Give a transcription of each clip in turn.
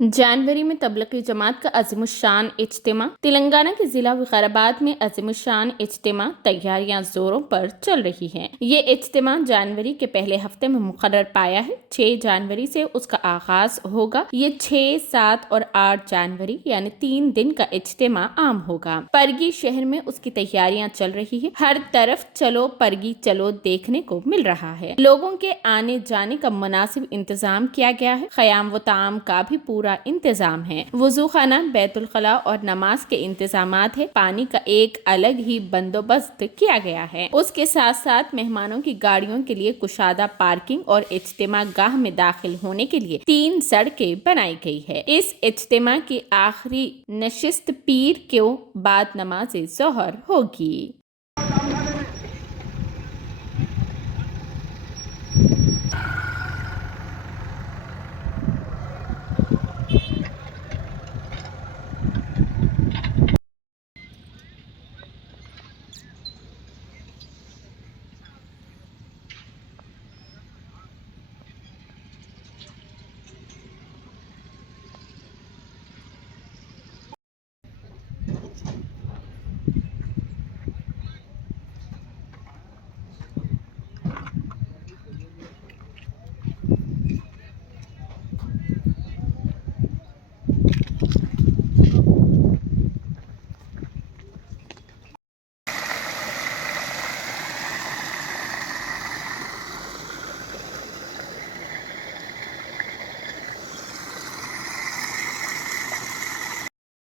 जनवरी में तबलीगी जमात का अज़ीमुश्शान इज्तिमा। तेलंगाना के जिला विकाराबाद में अज़ीमुश्शान इज्तिमा तैयारियां जोरों पर चल रही हैं। ये इज्तिमा जनवरी के पहले हफ्ते में मुकर्रर पाया है। 6 जनवरी से उसका आगाज होगा। ये 6, 7 और 8 जनवरी यानी 3 दिन का इज्तिमा आम होगा। परगी शहर में उसकी तैयारियां चल रही है। हर तरफ चलो परगी चलो देखने को मिल रहा है। लोगों के आने जाने का मुनासिब इंतजाम किया गया है। क़याम व ताम का भी पूरा इंतजाम है। वुजू खाना, बैतुल खला और नमाज के इंतजामात है। पानी का एक अलग ही बंदोबस्त किया गया है। उसके साथ साथ मेहमानों की गाड़ियों के लिए कुशादा पार्किंग और इज्तिमा गाह में दाखिल होने के लिए 3 सड़कें बनाई गई है। इस इज्तिमा की आखिरी नशिस्त पीर के बाद नमाज ज़ोहर होगी।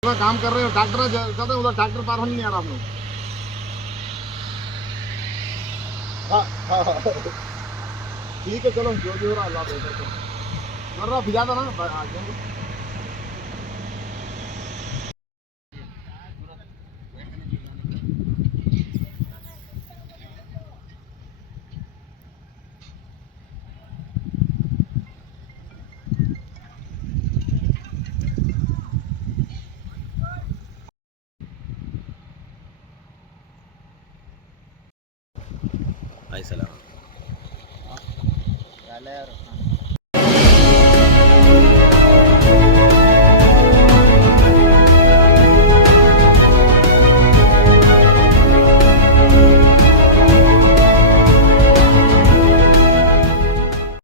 काम कर रहे हो, ट्रैक्टर चलते उधर ट्रैक्टर पार होने नहीं आ रहा आप लोग। हाँ हाँ हाँ ठीक है, चलो जो भी हो रहा अल्लाह बेहतर कर रहा भिजा था ना आ जाएंगे। Ay, salamat. Dale,